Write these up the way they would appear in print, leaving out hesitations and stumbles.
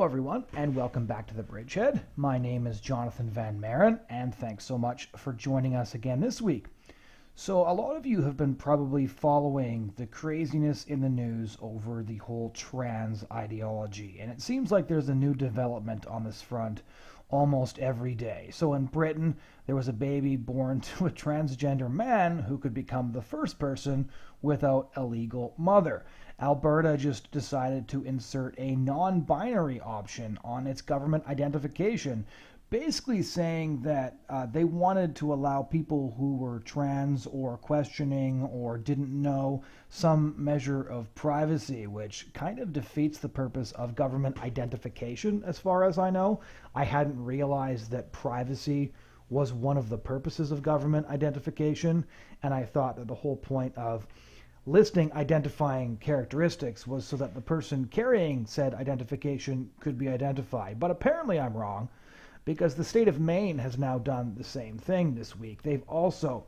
Hello everyone, and welcome back to The Bridgehead. My name is Jonathan Van Maren, and thanks so much for joining us again this week. So a lot of you have been probably following the craziness in the news over the whole trans ideology, and it seems like there's a new development on this front almost every day. So in Britain, there was a baby born to a transgender man who could become the first person without a legal mother. Alberta just decided to insert a non-binary option on its government identification, basically saying that they wanted to allow people who were trans or questioning or didn't know some measure of privacy, which kind of defeats the purpose of government identification, as far as I know. I hadn't realized that privacy was one of the purposes of government identification, and I thought that the whole point of listing identifying characteristics was so that the person carrying said identification could be identified. But apparently I'm wrong, because the state of Maine has now done the same thing this week. They've also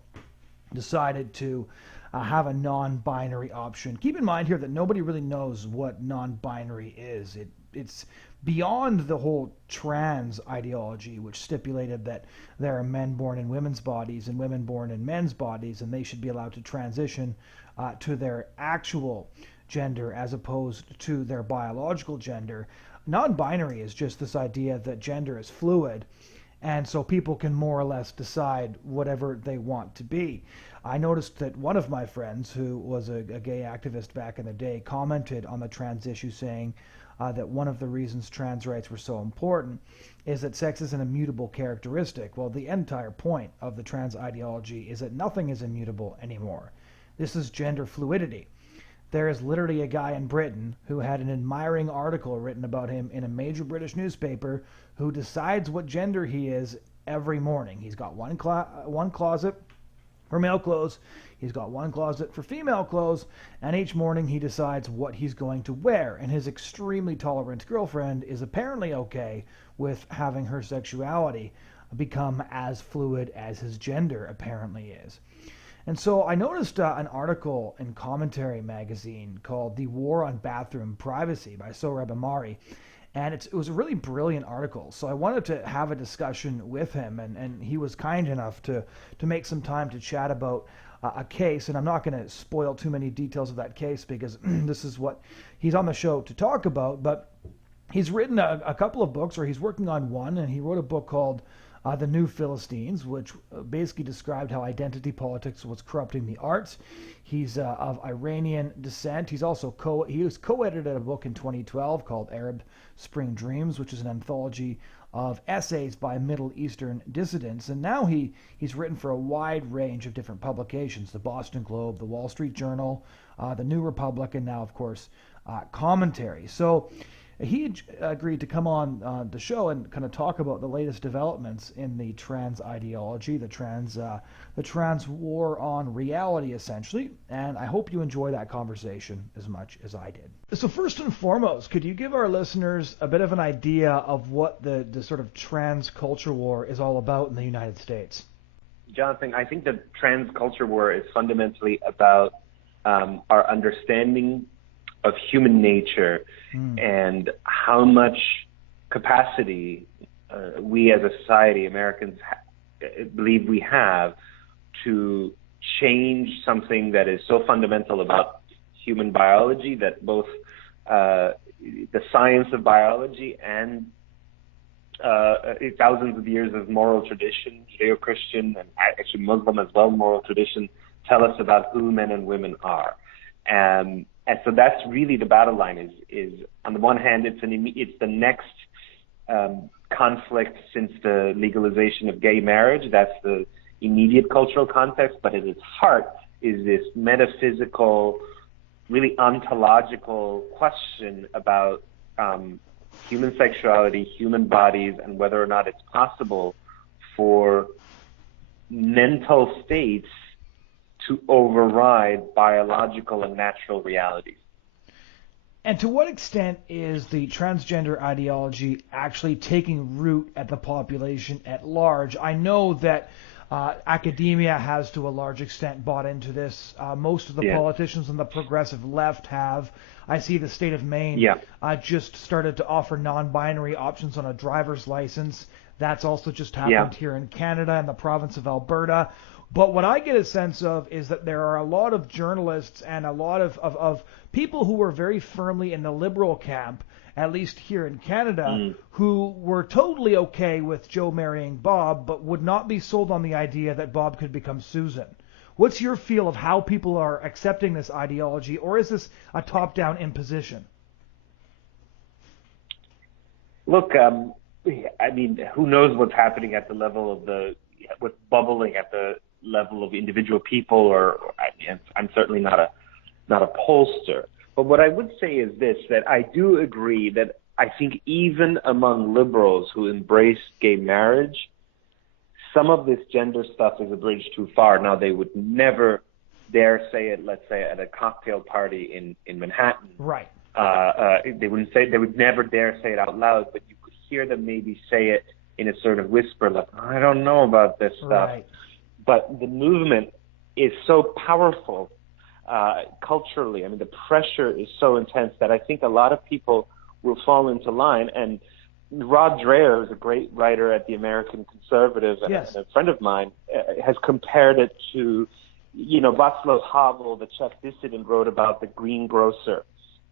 decided to have a non-binary option. Keep in mind here that nobody really knows what non-binary is. It's beyond the whole trans ideology, which stipulated that there are men born in women's bodies and women born in men's bodies, and they should be allowed to transition to their actual gender as opposed to their biological gender. Non-binary is just this idea that gender is fluid, and so people can more or less decide whatever they want to be. I noticed that one of my friends, who was a gay activist back in the day, commented on the trans issue saying that one of the reasons trans rights were so important is that sex is an immutable characteristic. Well, the entire point of the trans ideology is that nothing is immutable anymore. This is gender fluidity. There is literally a guy in Britain who had an admiring article written about him in a major British newspaper who decides what gender he is every morning. He's got one closet for male clothes, he's got one closet for female clothes, and each morning he decides what he's going to wear. And his extremely tolerant girlfriend is apparently okay with having her sexuality become as fluid as his gender apparently is. And so I noticed an article in Commentary magazine called The War on Bathroom Privacy by Sohrab Ahmari. And it was a really brilliant article. So I wanted to have a discussion with him, and he was kind enough to make some time to chat about a case. And I'm not going to spoil too many details of that case because this is what he's on the show to talk about. But he's written a couple of books, or he's working on one, and he wrote a book called The New Philistines, which basically described how identity politics was corrupting the arts. He's of Iranian descent. He's also he was co-edited a book in 2012 called Arab Spring Dreams, which is an anthology of essays by Middle Eastern dissidents. And now he's written for a wide range of different publications: the Boston Globe, the Wall Street Journal, the New Republic, and now, of course, Commentary. So he agreed to come on the show and kind of talk about the latest developments in the trans ideology, the trans war on reality, essentially. And I hope you enjoy that conversation as much as I did. So first and foremost, could you give our listeners a bit of an idea of what the sort of trans culture war is all about in the United States? Jonathan, I think the trans culture war is fundamentally about our understanding of human nature and how much capacity we as a society, Americans, believe we have to change something that is so fundamental about human biology that both the science of biology and thousands of years of moral tradition, Judeo-Christian and actually Muslim as well, moral tradition, tell us about who men and women are. And so that's really the battle line is on the one hand, it's the next conflict since the legalization of gay marriage. That's the immediate cultural context, but at its heart is this metaphysical, really ontological question about human sexuality, human bodies, and whether or not it's possible for mental states to override biological and natural realities. And to what extent is the transgender ideology actually taking root at the population at large? I know that Academia has, to a large extent, bought into this. Most of the politicians on the progressive left have. I see the state of Maine just started to offer non-binary options on a driver's license. That's also just happened here in Canada and the province of Alberta. But what I get a sense of is that there are a lot of journalists and a lot of people who were very firmly in the liberal camp, at least here in Canada, who were totally okay with Joe marrying Bob, but would not be sold on the idea that Bob could become Susan. What's your feel of how people are accepting this ideology, or is this a top-down imposition? Look, I mean, who knows what's happening at the level of what's bubbling at the level of individual people, or I'm certainly not a pollster. But what I would say is this, that I do agree that I think even among liberals who embrace gay marriage, some of this gender stuff is a bridge too far. Now, they would never dare say it, let's say, at a cocktail party in Manhattan. Right. They would never dare say it out loud, but you could hear them maybe say it in a sort of whisper, like, I don't know about this stuff. Right. But the movement is so powerful culturally. I mean, the pressure is so intense that I think a lot of people will fall into line. And Rod Dreher, who's a great writer at the American Conservative and a friend of mine, has compared it to, Václav Havel, the Czech dissident, wrote about the greengrocer,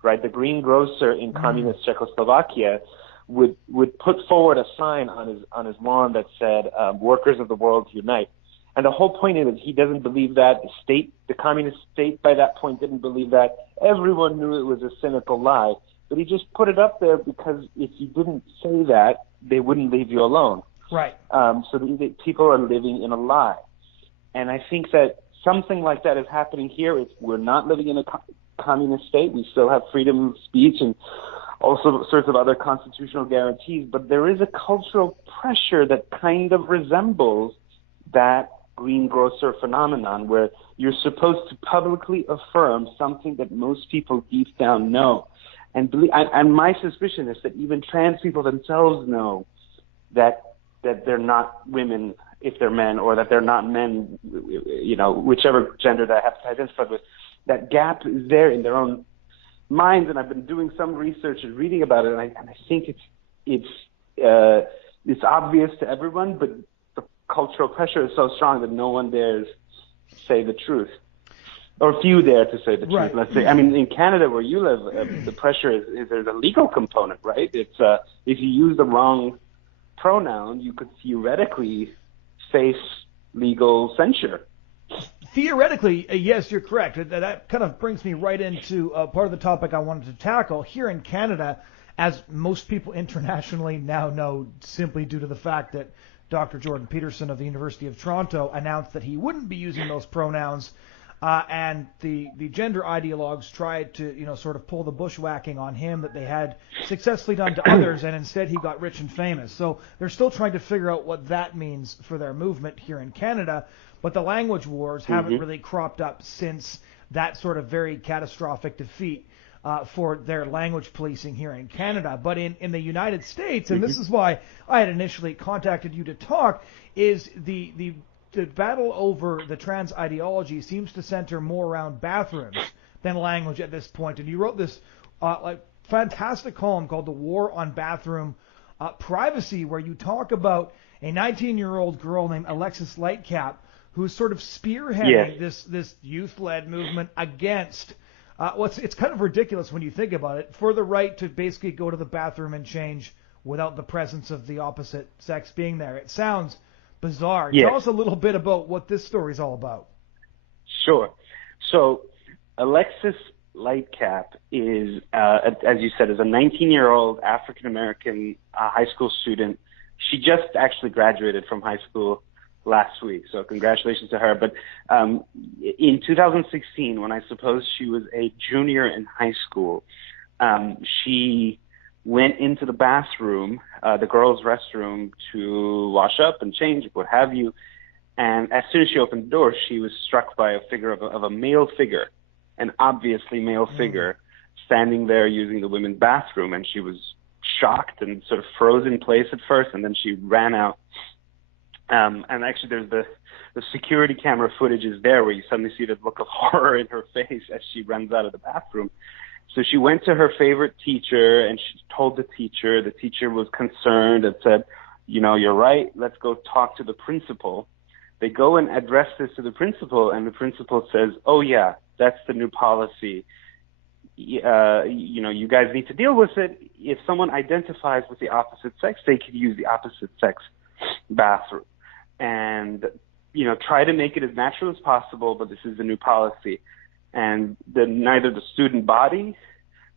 right? The greengrocer in communist Czechoslovakia would put forward a sign on his lawn that said, "Workers of the world unite." And the whole point is he doesn't believe that. The communist state by that point didn't believe that. Everyone knew it was a cynical lie. But he just put it up there because if you didn't say that, they wouldn't leave you alone. Right. So the people are living in a lie. And I think that something like that is happening here. We're not living in a communist state. We still have freedom of speech and all sorts of other constitutional guarantees. But there is a cultural pressure that kind of resembles that greengrocer phenomenon, where you're supposed to publicly affirm something that most people deep down know. And my suspicion is that even trans people themselves know that they're not women if they're men, or that they're not men, whichever gender they have to identify with. That gap is there in their own minds, and I've been doing some research and reading about it, and I think it's obvious to everyone, but the cultural pressure is so strong that no one dares say the truth. Or few dare to say the truth, let's say. I mean, in Canada, where you live, the pressure is there's a legal component, right? It's if you use the wrong pronoun, you could theoretically face legal censure. Theoretically, yes, you're correct. That kind of brings me right into part of the topic I wanted to tackle. Here in Canada, as most people internationally now know, simply due to the fact that Dr. Jordan Peterson of the University of Toronto announced that he wouldn't be using those pronouns, and the gender ideologues tried to, sort of pull the bushwhacking on him that they had successfully done to others, and instead he got rich and famous. So they're still trying to figure out what that means for their movement here in Canada, but the language wars haven't really cropped up since that sort of very catastrophic defeat for their language policing here in Canada. But in the United States, and this is why I had initially contacted you to talk, is the battle over the trans ideology seems to center more around bathrooms than language at this point. And you wrote this fantastic column called "The War on Bathroom Privacy," where you talk about a 19-year-old girl named Alexis Lightcap who's sort of spearheading this youth-led movement against it's kind of ridiculous when you think about it, for the right to basically go to the bathroom and change without the presence of the opposite sex being there. It sounds bizarre. Tell us a little bit about what this story is all about. Sure. So Alexis Lightcap is, as you said, is a 19-year-old African-American high school student. She just actually graduated from high school last week, so congratulations to her. But in 2016, when I suppose she was a junior in high school, she went into the bathroom, the girls' restroom, to wash up and change, what have you. And as soon as she opened the door, she was struck by a figure of a male figure, an obviously male figure, standing there using the women's bathroom. And she was shocked and sort of froze in place at first, and then she ran out. And actually, there's the security camera footage is there where you suddenly see the look of horror in her face as she runs out of the bathroom. So she went to her favorite teacher and she told the teacher. The teacher was concerned and said, you're right, let's go talk to the principal. They go and address this to the principal, and the principal says, oh yeah, that's the new policy. You guys need to deal with it. If someone identifies with the opposite sex, they could use the opposite sex bathroom. And, try to make it as natural as possible, but this is the new policy. And neither the student body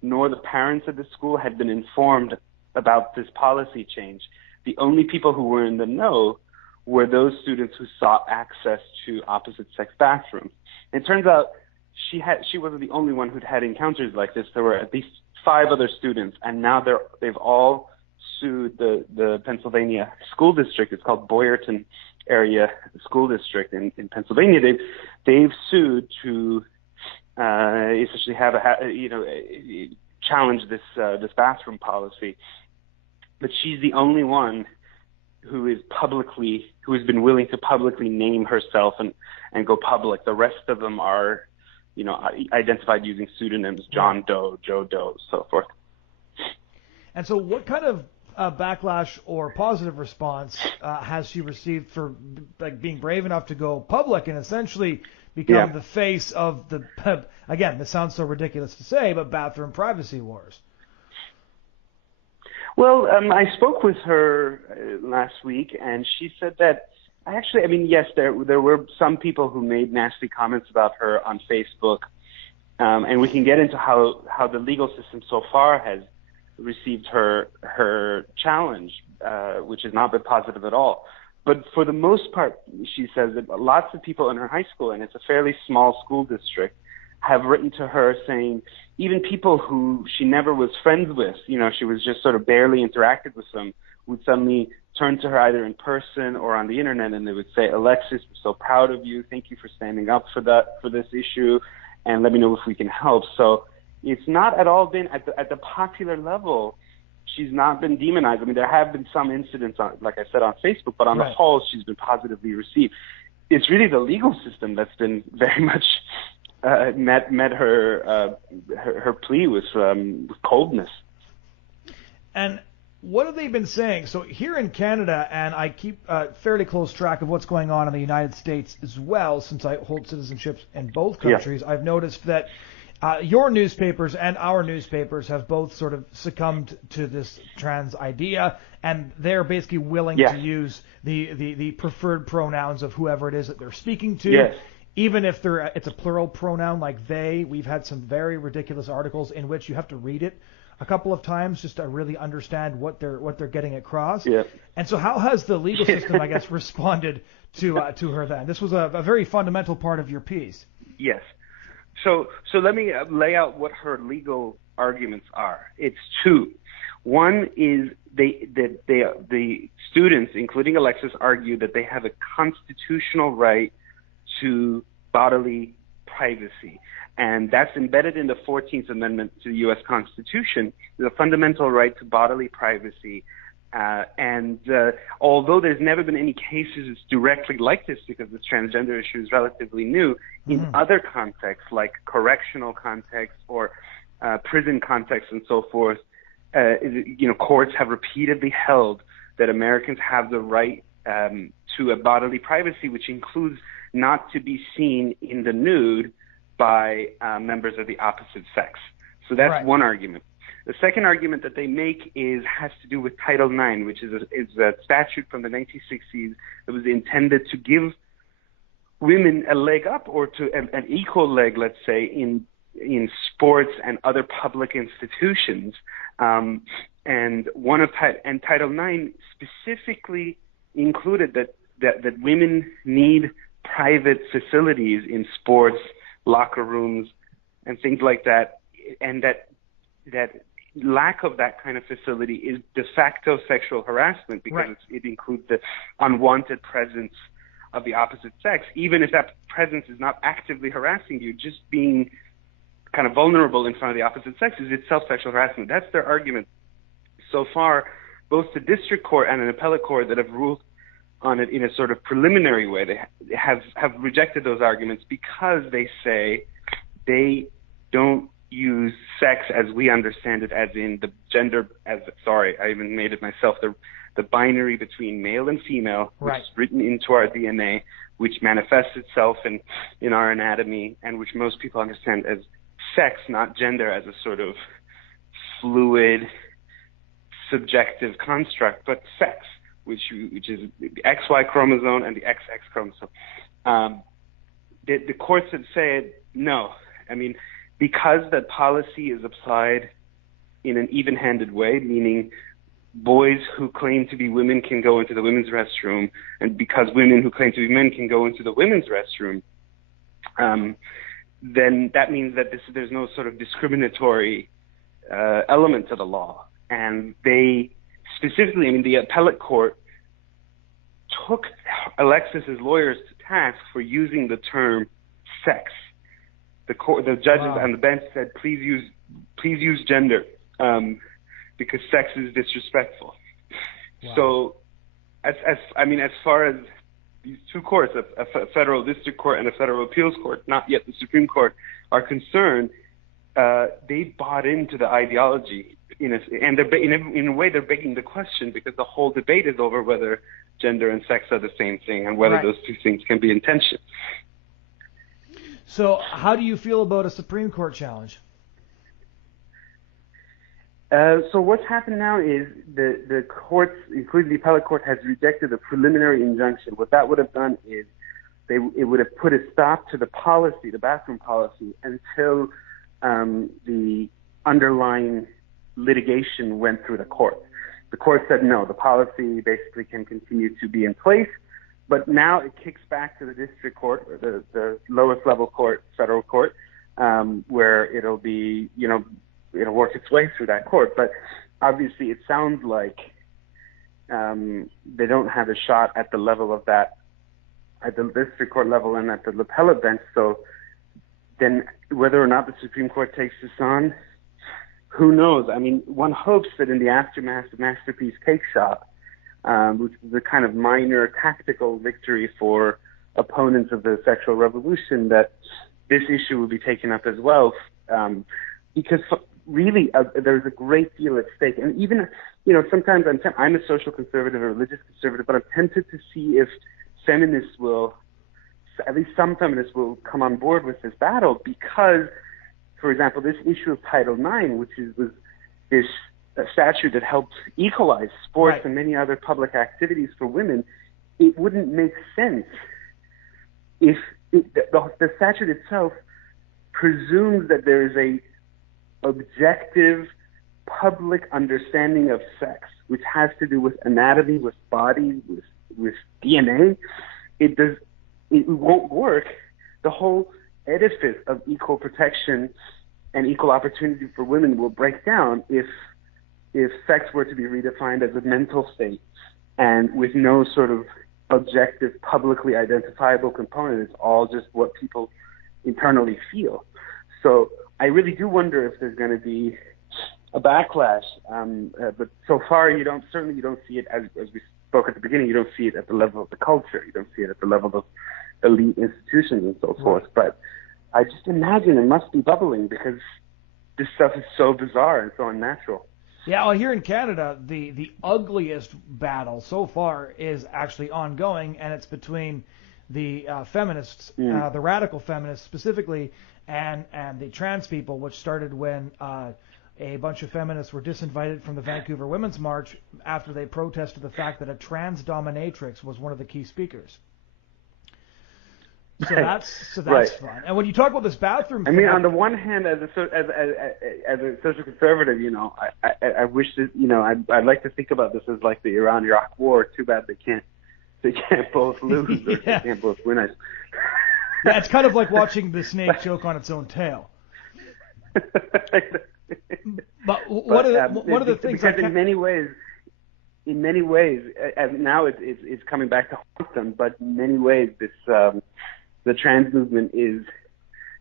nor the parents of the school had been informed about this policy change. The only people who were in the know were those students who sought access to opposite sex bathrooms. It turns out she wasn't the only one who'd had encounters like this. There were at least 5 other students, and now they've all sued the Pennsylvania school district. It's called Boyerton Area School District in Pennsylvania. They've sued to essentially have challenge this bathroom policy. But she's the only one who has been willing to publicly name herself and go public. The rest of them are, identified using pseudonyms, John Doe, Joe Doe, so forth. And so what kind of backlash or positive response has she received for being brave enough to go public and essentially become the face of the, again, this sounds so ridiculous to say, but bathroom privacy wars? Well, I spoke with her last week, and she said that yes, there were some people who made nasty comments about her on Facebook, and we can get into how the legal system so far has received her challenge, which has not been positive at all. But for the most part, she says that lots of people in her high school, and it's a fairly small school district, have written to her saying, even people who she never was friends with, she was just sort of barely interacted with them, would suddenly turn to her either in person or on the internet, and they would say, Alexis, we're so proud of you. Thank you for standing up for this issue, and let me know if we can help. So it's not at all been at the popular level. She's not been demonized. There have been some incidents, like I said, on Facebook, but on the whole, she's been positively received. It's really the legal system that's been very much met her plea with coldness. And what have they been saying? So here in Canada, and I keep fairly close track of what's going on in the United States as well, since I hold citizenships in both countries, I've noticed that your newspapers and our newspapers have both sort of succumbed to this trans idea, and they're basically willing to use the preferred pronouns of whoever it is that they're speaking to. Yes. Even if it's a plural pronoun like they. We've had some very ridiculous articles in which you have to read it a couple of times just to really understand what they're getting across. Yeah. And so how has the legal system, I guess, responded to her then? This was a very fundamental part of your piece. Yes. So let me lay out what her legal arguments are. It's 2. One is the students, including Alexis, argue that they have a constitutional right to bodily privacy. And that's embedded in the 14th Amendment to the U.S. Constitution, the fundamental right to bodily privacy. And although there's never been any cases directly like this because this transgender issue is relatively new, in other contexts like correctional contexts or prison contexts and so forth, courts have repeatedly held that Americans have the right to a bodily privacy, which includes not to be seen in the nude by members of the opposite sex. So that's one argument. The second argument that they make has to do with Title IX, which is a statute from the 1960s that was intended to give women a leg up, or to an equal leg, let's say, in sports and other public institutions. And Title IX specifically included that women need private facilities in sports, locker rooms, and things like that, and that lack of that kind of facility is de facto sexual harassment because it includes the unwanted presence of the opposite sex. Even if that presence is not actively harassing you, just being kind of vulnerable in front of the opposite sex is itself sexual harassment. That's their argument. So far, both the district court and an appellate court that have ruled on it in a sort of preliminary way. They have rejected those arguments because they say they don't use sex as we understand it, as in the gender, sorry, I even made it myself, the binary between male and female, which is written into our DNA, which manifests itself in our anatomy, and which most people understand as sex, not gender, as a sort of fluid, subjective construct, but sex, which is the XY chromosome and the XX chromosome. The courts have said no. I mean, because that policy is applied in an even-handed way, meaning boys who claim to be women can go into the women's restroom, and because women who claim to be men can go into the women's restroom, then that means that there's no sort of discriminatory element to the law. And they specifically, I mean, the appellate court took Alexis's lawyers to task for using the term sex. The judges on the bench said, please use gender, because sex is disrespectful. Wow. So, as far as these two courts, a federal district court and a federal appeals court, not yet the Supreme Court, are concerned, they bought into the ideology, in a way they're begging the question, because the whole debate is over whether gender and sex are the same thing and whether those two things can be in tension. So how do you feel about a Supreme Court challenge? So what's happened now is the courts, including the appellate court, has rejected a preliminary injunction. What that would have done is it would have put a stop to the policy, the bathroom policy, until the underlying litigation went through the court. The court said no, the policy basically can continue to be in place, but now it kicks back to the district court, or the lowest level court, federal court, where it'll be, it'll work its way through that court. But obviously it sounds like they don't have a shot at the level of that, at the district court level and at the appellate bench. So then whether or not the Supreme Court takes this on, who knows? I mean, one hopes that in the aftermath of Masterpiece Cake Shop, which is a kind of minor tactical victory for opponents of the sexual revolution, that this issue will be taken up as well, because really there's a great deal at stake. And even, sometimes I'm a social conservative, a religious conservative, but I'm tempted to see if feminists will, at least some feminists will come on board with this battle, because, for example, this issue of Title IX, which was this statute that helped equalize sports and many other public activities for women, it wouldn't make sense if the statute itself presumes that there is a objective public understanding of sex, which has to do with anatomy, with body, with DNA. It won't work. The whole edifice of equal protection and equal opportunity for women will break down if sex were to be redefined as a mental state and with no sort of objective, publicly identifiable component. It's all just what people internally feel. So I really do wonder if there's going to be a backlash. But so far, you don't see it, as we spoke at the beginning, you don't see it at the level of the culture. You don't see it at the level of elite institutions and so forth. But I just imagine it must be bubbling, because this stuff is so bizarre and so unnatural. Yeah, well, here in Canada, the ugliest battle so far is actually ongoing, and it's between the feminists, the radical feminists specifically, and the trans people, which started when a bunch of feminists were disinvited from the Vancouver Women's March after they protested the fact that a trans dominatrix was one of the key speakers. So that's fun. And when you talk about this bathroom thing, on the one hand, as a social conservative, I wish that, I'd like to think about this as like the Iran-Iraq War. Too bad they can't both lose or they can't both win. Yeah, it's kind of like watching the snake choke on its own tail. But one of the things, because in many ways, and now it's coming back to haunt them. But in many ways, this the trans movement is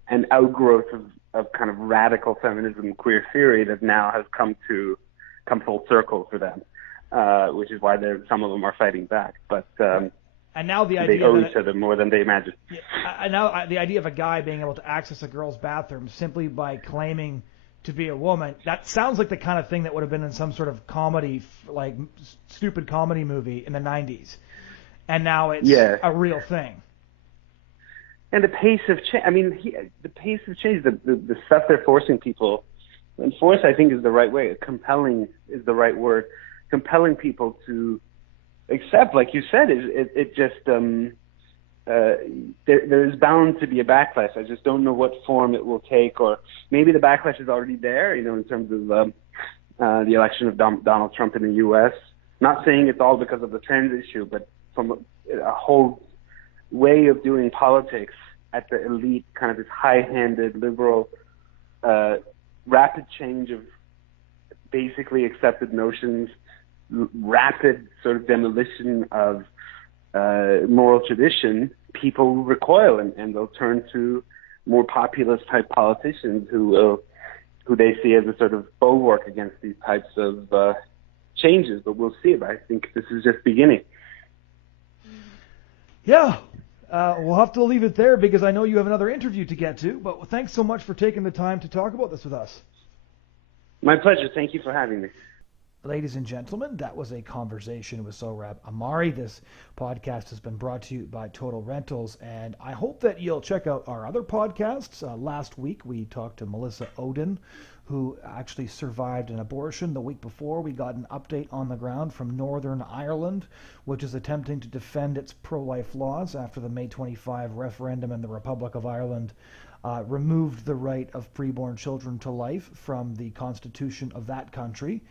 an outgrowth of kind of radical feminism, queer theory that now has come full circle for them. which is why some of them are fighting back. But and now the they idea owe that each other more than they imagine. The idea of a guy being able to access a girl's bathroom simply by claiming to be a woman, that sounds like the kind of thing that would have been in some sort of comedy, like stupid comedy movie in the 90s. And now it's a real thing. And the pace of change, the pace of change, the stuff they're forcing people, and force I think is the right way, compelling is the right word, compelling people to accept, like you said, there is bound to be a backlash. I just don't know what form it will take, or maybe the backlash is already there, in terms of the election of Donald Trump in the U.S. Not saying it's all because of the trans issue, but from a whole way of doing politics at the elite, kind of this high-handed, liberal, rapid change of basically accepted notions, rapid sort of demolition of moral tradition, people recoil and they'll turn to more populist type politicians who they see as a sort of bulwark against these types of changes. But we'll see. But I think this is just beginning. Yeah. We'll have to leave it there because I know you have another interview to get to. But thanks so much for taking the time to talk about this with us. My pleasure. Thank you for having me. Ladies and gentlemen, that was a conversation with Sohrab Ahmari. This podcast has been brought to you by Total Rentals, and I hope that you'll check out our other podcasts. Last week, we talked to Melissa Oden, who actually survived an abortion. The week before, we got an update on the ground from Northern Ireland, which is attempting to defend its pro-life laws after the May 25 referendum in the Republic of Ireland removed the right of preborn children to life from the constitution of that country.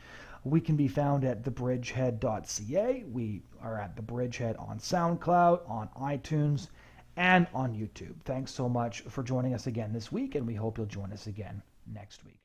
We can be found at thebridgehead.ca. We are at The Bridgehead on SoundCloud, on iTunes, and on YouTube. Thanks so much for joining us again this week, and we hope you'll join us again next week.